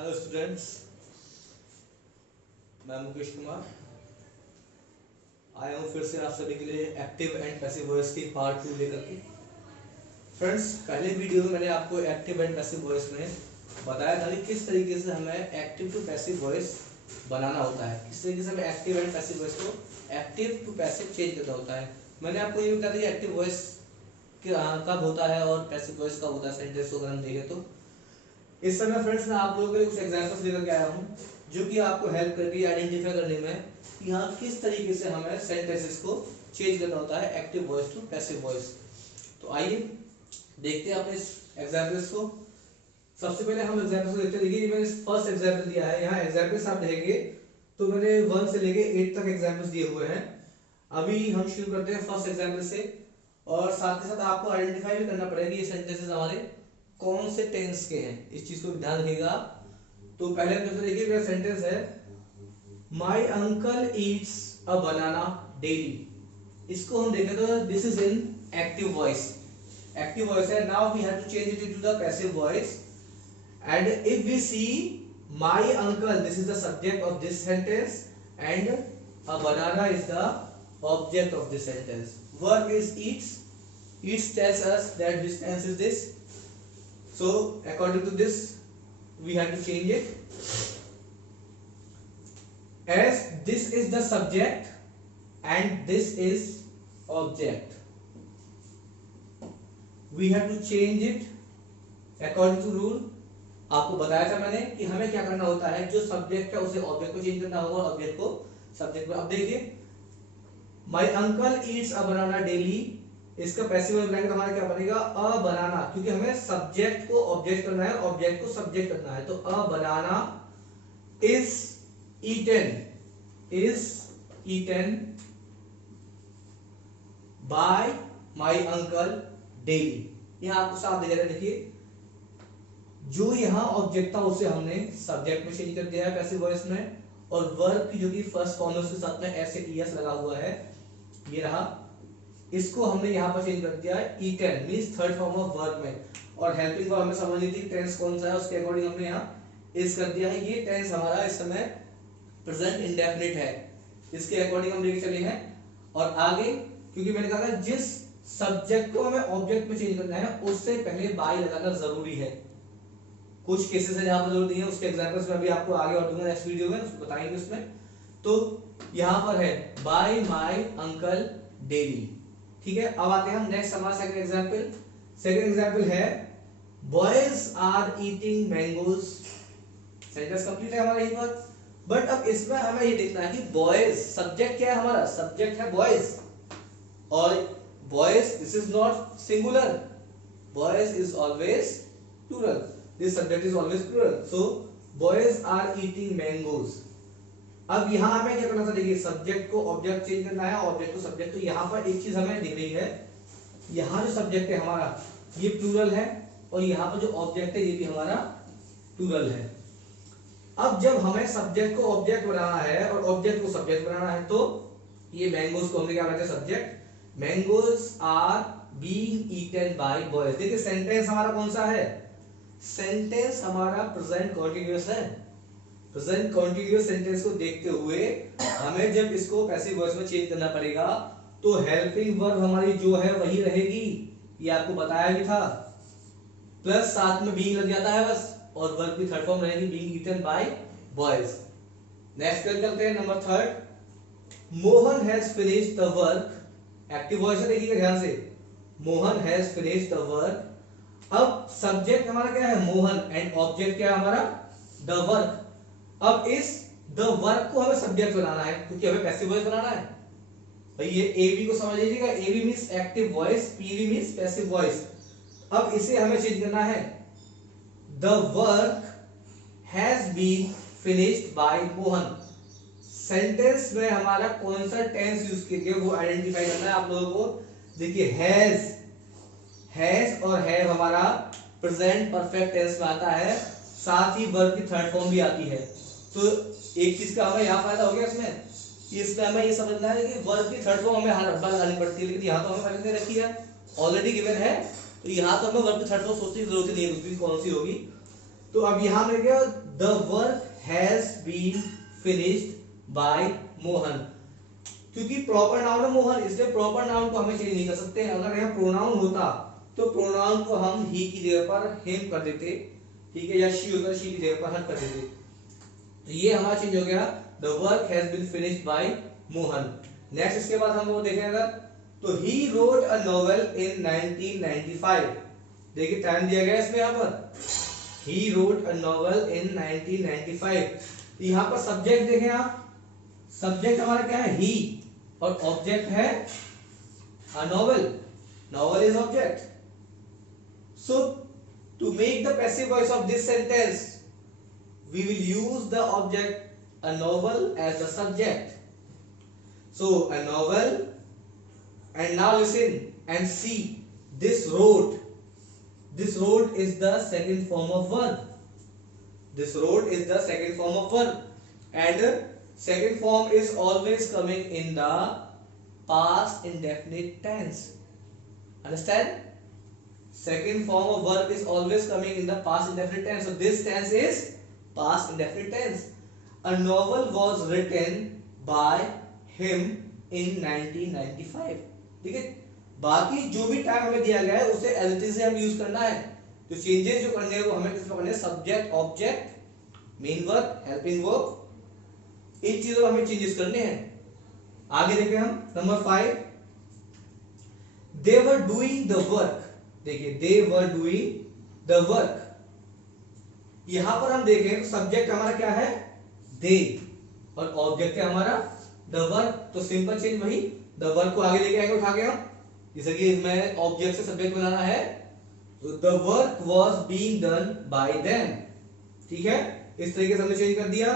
Hello students, मैं मुकेश कुमार आया हूँ फिर से आप सभी के लिए एक्टिव एंड पैसिव वॉइस की पार्ट 2 लेकर के। फ्रेंड्स, पहले वीडियो में मैंने आपको एक्टिव एंड पैसिव वॉइस में बताया था कि किस तरीके से हमें एक्टिव टू पैसिव वॉइस बनाना होता है, किस तरीके से हमें एक्टिव एंड पैसिव वॉइस को एक्टिव टू पैसिव चेंज करना होता है। मैंने आपको ये बताया था कि एक्टिव वॉइस कब होता है और पैसिव वॉइस कब होता है सेंटेंस को अगर हम देखें तो। इस समय फ्रेंड्स मैं आप लोगों के लिए कुछ एग्जांपल्स लेकर के आया हूँ जो कि आपको हेल्प करेगी आइडेंटिफाई करने में कि हाँ किस तरीके से हमें सेंटेंसेस को चेंज करना होता है active voice to passive voice. तो आइए देखते हैं अपने इस एग्जांपल्स को। सबसे पहले हम एग्जांपल्स को देखते हैं। देखिए मैंने फर्स्ट एग्जांपल दिया है, यहाँ एग्जांपल्स आप देखेंगे तो मैंने 1 से लेके 8 तक एग्जांपल्स दिए हुए हैं। अभी हम शुरू करते हैं फर्स्ट एग्जांपल से और साथ ही साथ आपको आइडेंटिफाई भी करना पड़ेगा ये सेंटेंसेस हमारे कौन से टेंस के हैं, इस चीज को ध्यान रखिएगा। तो पहले हम देखिए मेरा सेंटेंस है my uncle eats a banana daily. इसको हम देखें तो this is in active voice. Active voice है। Now we have to change it into the passive voice and if we see my uncle, this is the subject of this sentence and a banana is the object of this sentence. Verb is eats. Eats tells us that which tense is this. So according to this we have to change it as this is the subject and this is object. We have to change it according to rule. आपको बताया था मैंने कि हमें क्या करना होता है, जो सब्जेक्ट है उसे ऑब्जेक्ट को चेंज करना होगा और ऑब्जेक्ट को सब्जेक्ट में। अब देखिए my uncle eats a banana daily, इसका पैसिव वॉइस बनाएंगे तो हमारा क्या बनेगा अ बनाना, क्योंकि हमें सब्जेक्ट को ऑब्जेक्ट करना है, ऑब्जेक्ट को सब्जेक्ट करना है। तो a banana is eaten by my uncle daily. यहां आपको साफ दिख रहा है, देखिए जो यहां ऑब्जेक्ट था उसे हमने सब्जेक्ट में चेंज कर दिया है पैसिव वॉइस में, और वर्ब की जो कि फर्स्ट फॉर्म है उसके साथ में एस से टीएस लगा हुआ है, ये रहा, इसको हमने यहाँ पर चेंज कर दिया है eaten means third form of verb में। और हेल्पिंग वर्ब हमें समझनी थी टेंस कौन सा है, उसके अकॉर्डिंग हमने यहाँ इस कर दिया है। ये टेंस हमारा इस समय प्रेजेंट इंडेफिनिट है, इसके अकॉर्डिंग हम लेके चले हैं। और आगे क्योंकि मैंने कहा था जिस सब्जेक्ट को हमें ऑब्जेक्ट में चेंज करना है उससे पहले बाय लगाना जरूरी है। कुछ केसेस है जहां पर जरूरत नहीं है, उसके एग्जांपल्स में अभी आपको आगे और दूंगा नेक्स्ट वीडियो में, उसको बताएंगे उसमें। तो यहाँ पर है बाय माय अंकल डेली। ठीक है, अब आते हैं हम नेक्स्ट हमारा सेकंड एग्जांपल। सेकंड एग्जांपल है boys are eating mangoes. Sentence complete है हमारा यहीं पर, बट अब इसमें हमें ये देखना है कि बॉयज सब्जेक्ट क्या है, हमारा सब्जेक्ट है बॉयज, और boys this is not singular, boys is always plural, this subject is always plural. So boys are eating mangoes. अब यहाँ हमें क्या करना था, देखिए सब्जेक्ट को ऑब्जेक्ट चेंज करना है, ऑब्जेक्ट को सब्जेक्ट। तो यहाँ पर एक चीज हमें दिख रही है, यहाँ जो सब्जेक्ट है हमारा ये प्लूरल है और यहाँ पर जो ऑब्जेक्ट है ये भी हमारा प्लूरल है। अब जब हमें सब्जेक्ट को ऑब्जेक्ट बनाना है और ऑब्जेक्ट को सब्जेक्ट बनाना है तो ये मैंगोज को हमने क्या बनाया subject. Mangoes are being eaten by boys. देखिए सेंटेंस हमारा कौन सा है, सेंटेंस हमारा प्रेजेंट कॉन्टिन्यूअस है। प्रेजेंट कॉन्टिन्यूअस सेंटेंस को देखते हुए हमें जब इसको पैसिव वॉइस में चेंज करना पड़ेगा तो हेल्पिंग वर्ब हमारी जो है वही रहेगी, ये आपको बताया भी था, प्लस साथ में बीइंग लग जाता है बस, और वर्ब की थर्ड फॉर्म रहेगी being eaten by boys. Next चलते हैं number third. Mohan has finished the work. Active voice है, देखिएगा ध्यान से, Mohan has finished the work. अब सब्जेक्ट हमारा क्या है मोहन एंड ऑब्जेक्ट क्या है हमारा द वर्क। अब इस द वर्क को हमें सब्जेक्ट बनाना है क्योंकि हमें पैसिव वॉइस बनाना है। भाई ये एबी को समझ लीजिएगा, AB means active voice, PV means passive voice. अब इसे हमें चेंज करना है, the work has been finished by Mohan. Sentence में हमारा कौन सा टेंस यूज किया गया वो आइडेंटिफाई करना है आप लोगों को। देखिए हैज और हैव हमारा प्रेजेंट परफेक्ट टेंस में आता है, साथ ही वर्ब की थर्ड फॉर्म भी आती है। तो एक चीज का हमें यहाँ फायदा हो गया इसमें हमें ये समझना है कि वर्ब की थर्ड फॉर्म हमें हर बार लगानी पड़ती है, लेकिन यहाँ तो हमें पहले से रखी है, ऑलरेडी गिवन है, तो यहाँ तो हमें वर्ब की थर्ड फॉर्म सोचने की जरूरत नहीं है, कुछ भी कौन सी होगी। तो अब यहाँ मिल गया the work has been finished by Mohan. क्योंकि प्रॉपर नाउन है मोहन, इसलिए प्रॉपर नाउन को हमें चेंज नहीं कर सकते। अगर यहाँ प्रोनाउन होता तो प्रोनाउन को हम ही की जगह पर हिम कर देते, ठीक है, या शी होता शी की जगह पर हर कर देते। तो ये हमारा चेंज हो गया, the work has been finished by Mohan. Next इसके बाद हम वो देखें अगर, तो ही रोट अ नॉवेल इन 1995। देखिए टाइम दिया गया इसमें यहाँ पर, ही रोट अ नॉवेल इन 1995। यहाँ पर सब्जेक्ट देखें आप, सब्जेक्ट हमारा क्या है, ही, और ऑब्जेक्ट है a novel, novel is object. So to make the passive voice of this sentence we will use the object a novel as the subject. So a novel, and now listen and see, this wrote is the second form of verb. This wrote is the second form of verb, and second form is always coming in the past indefinite tense. Understand? Second form of verb is always coming in the past indefinite tense. So this tense is past indefinite tense. A novel was written by him in 1995. ठीक है, बाकी जो भी time हमें दिया गया है उसे एज इट इज से हम यूज करना है। तो चेंजेस जो करने हैं वो हमें किसमें करने हैं, subject, object, main verb, helping verb, इन चीजों में हमें चेंजेस करने हैं। आगे देखें हम number 5, they were doing the work. देखिए they were doing the work, यहां पर हम देखें सब्जेक्ट हमारा क्या है, दे, और ऑब्जेक्ट है हमारा द वर्क। तो सिंपल चेंज वही, द वर्क को आगे लेके आएंगे उठा के हम, जैसे कि इसमें ऑब्जेक्ट से सब्जेक्ट बनाना है, तो the work was being done by them. ठीक है, इस तरीके से हमने चेंज कर दिया।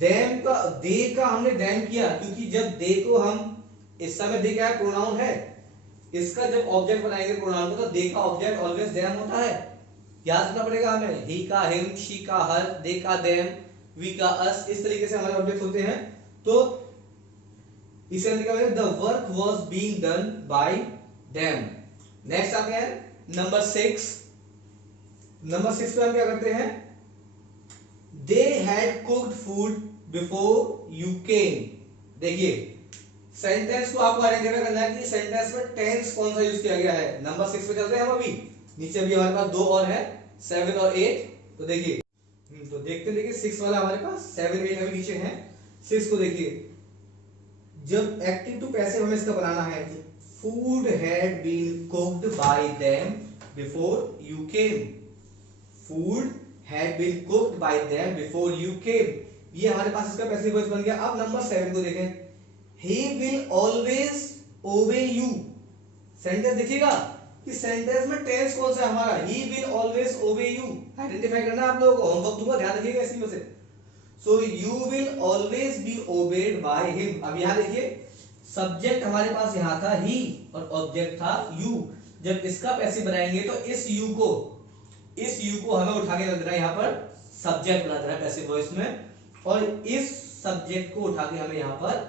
देम का, दे का हमने देम किया, क्योंकि जब दे को हम, इस समय दे क्या है, प्रोनाउन है, इसका जब ऑब्जेक्ट बनाएंगे प्रोनाउन को, तो दे का ऑब्जेक्ट ऑलवेज देम होता है, याद रखना पड़ेगा हमें। ही का हिम, शी का हर, दे का देम, वी का अस, इस तरीके से हमारे ऑब्जेक्ट होते हैं। तो इसे लिखा है the work was being done by them. Next आते हैं नंबर 6। नंबर 6 पे हम क्या करते हैं, they had cooked food before you केम। देखिए सेंटेंस को आपको आइडेंटिफाई करना है कि सेंटेंस में टेंस कौन सा यूज किया गया है। नंबर 6 पे चलते हैं हम अभी, नीचे भी हमारे पास 2 और है, 7 और 8। तो देखिए, तो देखिए 6 वाला हमारे पास, 7 8 अभी नीचे है। 6 को देखिए, जब एक्टिव टू पैसिव हमें इसका बनाना है, food had been cooked by them before you came. Food had been cooked by them before you came, ये हमारे पास इसका पैसिव वॉइस बन गया। अब नंबर 7 को देखें, he will always obey you। Sentence देखिएगा कि सेंटेंस में टेंस कौन सा है हमारा, he will always obey you, identify करना है आप लोगों को, होमवर्क दूंगा ध्यान रखिएगा इसी में से। so you will always be obeyed by him। अब यहां देखिए सब्जेक्ट हमारे पास यहां था he और ऑब्जेक्ट था you। जब इसका पैसिव बनाएंगे तो इस you को हमें उठा के रख देना है यहाँ पर, सब्जेक्ट बना देना है पैसिव वॉइस में, और इस सब्जेक्ट को उठा के हमें यहाँ पर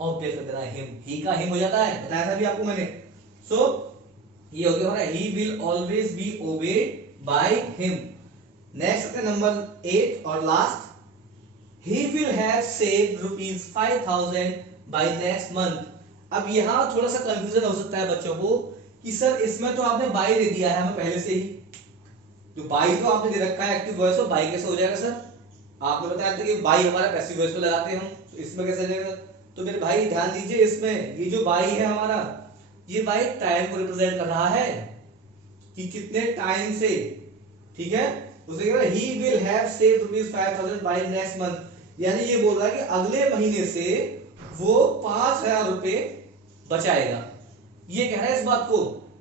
ऑब्जेक्ट रख देना है हिम। ही का हिम हो जाता है, बताया था भी आपको मैंने। सो ये हो गया हमारा he will always be obeyed by him. Next आता है नंबर 8 और last, he will have saved ₹5,000 by next month। अब यहाँ थोड़ा सा कंफ्यूजन हो सकता है बच्चों को कि सर इसमें तो आपने बाय दे दिया है हमें पहले से ही, तो बाय तो आपने दे रखा है एक्टिव वॉइस, तो बाय कैसे हो जाएगा सर? आपने बताया था कि बाय हमारा पैसिव वॉइस पे लगाते हैं हम, तो इसमें कैसे जाएगा? तो मेरे भाई ध्यान दीजिए, इसमें ये जो बाय है हमारा, ये बाय टाइम को रिप्रेजेंट कर रहा है कि कितने टाइम से, ठीक है। उसे कह रहा है he will have saved ₹5,000 by next month, यानी ये बोल रहा है कि अगले महीने से वो 5,000 रुपए बचाएगा। ये कह रहा है इस बात को,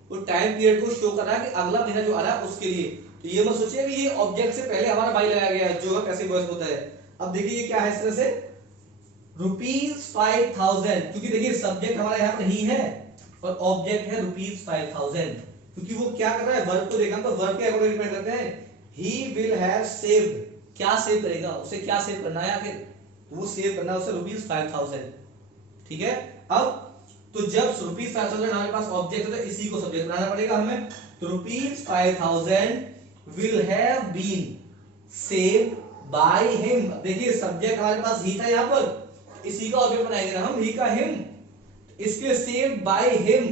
वो टाइम पीरियड को शो कर रहा है कि अगला महीना जो आ रहा है उसके लिए। तो ये मत सोचिए कि ये ऑब्जेक्ट से पहले हमारा बाय लगाया गया है जो पैसिव वॉइस होता है। अब देखिए ये क्या है, इस तरह से ₹5,000, क्योंकि देखिए सब्जेक्ट हमारा यहाँ पर ही है और ऑब्जेक्ट है ₹5,000, क्योंकि वो क्या कर रहा है, वर्ब को देखा तो वर्ब के अकॉर्डिंग डिपेंड करते हैं। ही विल हैव सेव्ड, क्या सेव करेगा, उसे क्या सेव करना है आखिर, वो सेव करना है उसे ₹5,000, ठीक है। अब तो जब ₹5,000 हमारे पास ऑब्जेक्ट है तो इसी को सब्जेक्ट बनाना पड़ेगा हमें। तो ₹5,000 will have been saved by him. देखिए सब्जेक्ट हमारे पास ही था यहाँ पर, इसी का ऑब्जेक्ट बनाएंगे ना हम, ही का हिम, इसके सेम बाय हिम।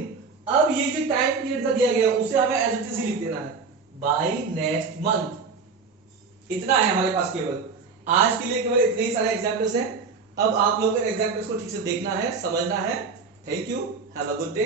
अब ये जो टाइम पीरियड का दिया गया उसे हमें एज इट इज लिख देना है, बाय नेक्स्ट मंथ। इतना है हमारे पास केवल, आज के लिए केवल इतने ही सारे एग्जाम्पल्स हैं। अब आप लोगों को एग्जाम्पल्स को ठीक से देखना है, समझना है। Thank you, have a good day.